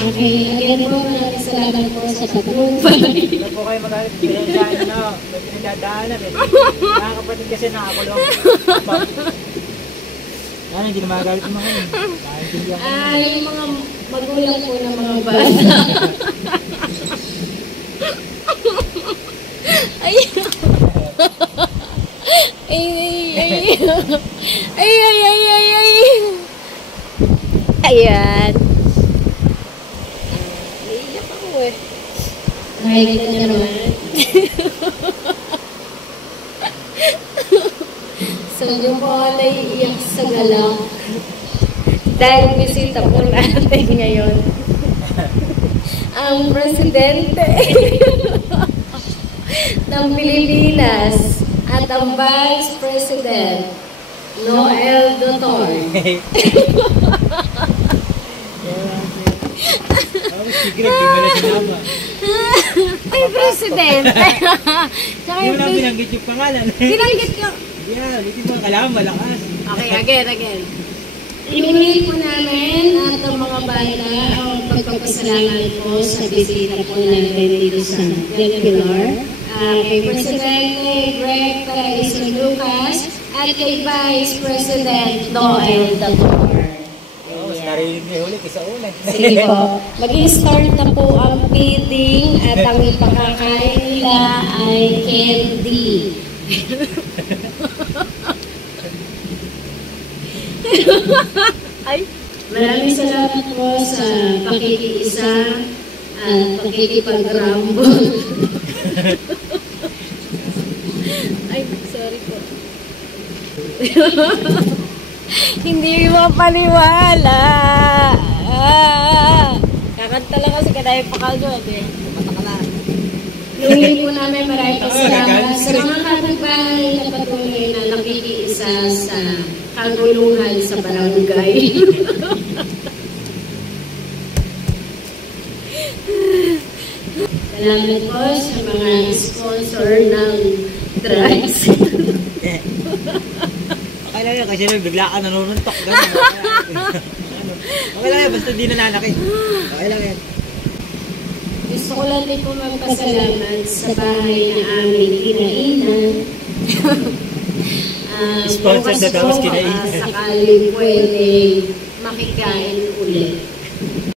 Okay, again po, maraming salamat po sa pagpumpay. Hindi po kayo magalit. Pinagdaan na, may pinagdadaanan eh. Mga kapatid kasi nakakulong. Ano, hindi na magalit yung mga yun. Yung mga magulang po ng mga bata. Ay, ayan. Naiiyak ako eh. Nakikita niya naman. So, yung po naiiyak sa galak. Dahil bisita po natin ngayon. Ang presidente ng Pilipinas at ang Vice President Noel Dr. Ay, President! Hindi mo lang binanggit yung pangalan. Binanggit ko. Yeah, hindi mo kailangan malakas. Okay, again. Inulit po namin at ang mga bata ang pagpapasalamat po sa bisita po natin dito sa Del Pilar. Kay Presidente Greg Paraison Lucas at kay Vice President Noel Dr. Narinig niyo ulit, isa ulit. Sige po. Mag-i-start na po ang feeding at ang ipakakain nila ay candy. Ay, maraming salamat po sa pakikiisa at pakikipag-rumble. Ay, sorry po. Hindi mapaniwala. Kakanta lang kasi kadaya pa kagod eh. Nungin po namin maraming pasalamat sa mga kapitbahay na patuloy na nakikiisa sa kaguluhan sa barangay. Salamat po sa mga sponsor ng drugs. Okay lang yan, kasi bigla ka nanununtok. Okay lang yan, basta di nananakit. Okay lang yan. Gusto ko lang din po magpasalamat sa bahay na aming kinainan. Sponsor na tapos kinainan. Sakaling pwede makikain ulit.